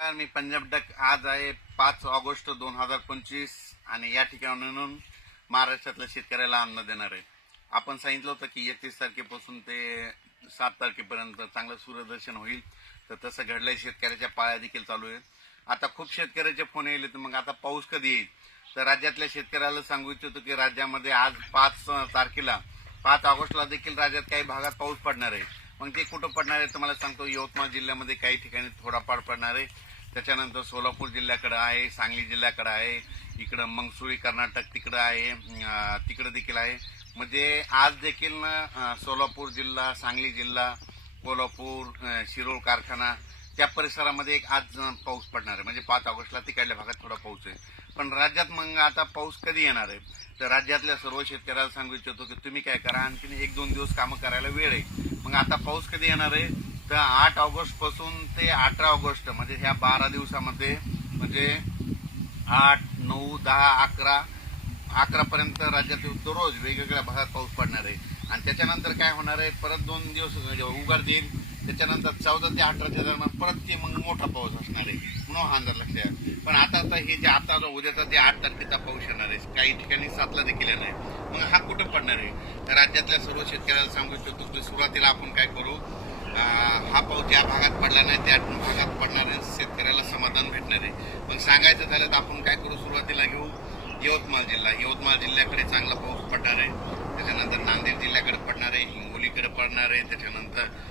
नमस्कार मी पंजाब डक. आज आहे पाच ऑगस्ट दोन हजार पंचवीस आणि या ठिकाणाहून महाराष्ट्रातल्या शेतकऱ्याला अन्न देणार आहे. आपण सांगितलं होतं की एकतीस तारखेपासून ते सात तारखेपर्यंत चांगलं सूर्यदर्शन होईल. तर तसं घडलंय शेतकऱ्याच्या पाळ्या देखील चालू आहे आता खूप शेतकऱ्याचे फोन येईल तर मग आता पाऊस कधी येईल? तर राज्यातल्या शेतकऱ्याला सांगू इच्छितो की राज्यामध्ये आज पाच तारखेला पाच ऑगस्टला देखील राज्यात काही भागात पाऊस पडणार आहे. मग ते कुठं पडणार आहे तुम्हाला सांगतो. यवतमाळ जिल्ह्यामध्ये काही ठिकाणी थोडाफार पडणार आहे. त्याच्यानंतर सोलापूर जिल्ह्याकडे आहे सांगली जिल्ह्याकडे आहे इकडं मंगसुळी कर्नाटक तिकडं आहे तिकडं देखील आहे. म्हणजे आज देखील सोलापूर जिल्हा सांगली जिल्हा कोल्हापूर शिरोळ कारखाना त्या परिसरामध्ये एक आज पाऊस पडणार आहे. म्हणजे पाच ऑगस्टला तिकडल्या भागात थोडा पाऊस आहे. पण राज्यात मग आता पाऊस कधी येणार आहे? तर राज्यातल्या सर्व शेतकऱ्याला सांगू इच्छितो की तुम्ही काय करा. आणखी एक दोन दिवस कामं करायला वेळ आहे. मग आता पाऊस कधी येणार आहे? तर आठ ऑगस्टपासून ते अठरा ऑगस्ट म्हणजे ह्या बारा दिवसामध्ये म्हणजे आठ नऊ दहा अकरा अकरा पर्यंत दररोज वेगवेगळ्या भागात पाऊस पडणार आहे. आणि त्याच्यानंतर काय होणार आहे? परत दोन दिवस म्हणजे उघड देईल. त्याच्यानंतर चौदा ते अठराच्या दरम्यान परत ते मग मोठा पाऊस असणार आहे म्हणून हा अंदाज लक्षात पण आता आता हे जे आता उद्याचा ते आठ तारखेचा पाऊस येणार आहे. काही ठिकाणी सातला देखील येणार आहे. मग हा कुठं पडणार आहे. तर राज्यातल्या सर्व शेतकऱ्याला सांगू इच्छितो की सुरुवातीला आपण काय करू? हा पाऊस ज्या भागात पडला नाही त्या भागात पडणाऱ्या शेतकऱ्याला समाधान भेटणार आहे. पण सांगायचं झालं तर आपण काय करू? सुरुवातीला घेऊ यवतमाळ जिल्हा. यवतमाळ जिल्ह्याकडे चांगला पाऊस पडणार आहे. त्याच्यानंतर नांदेड जिल्ह्याकडे पडणार आहे. हिंगोलीकडे पडणार आहे. त्याच्यानंतर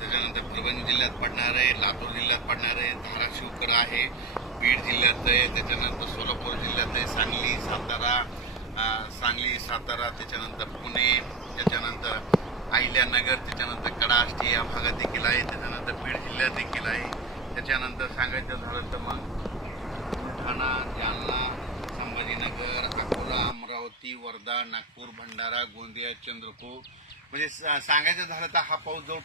त्याच्यानंतर परभणी जिल्ह्यात पडणार आहे. लातूर जिल्ह्यात पडणार आहे. धाराशिवकडं आहे. बीड जिल्ह्यात आहे. त्याच्यानंतर सोलापूर जिल्ह्यात आहे. सांगली सातारा सांगली सातारा त्याच्यानंतर पुणे त्याच्यानंतर अहिल्यानगर त्याच्यानंतर कडाष्टी या भागात देखील आहे त्याच्यानंतर बीड जिल्ह्यात देखील आहे. त्याच्यानंतर सांगायचं झालं तर मग बुलढाणा जालना संभाजीनगर अकोला अमरावती वर्धा नागपूर भंडारा गोंदिया चंद्रपूर. म्हणजे सा- सांगायचं झालं तर हा पाऊस जवळ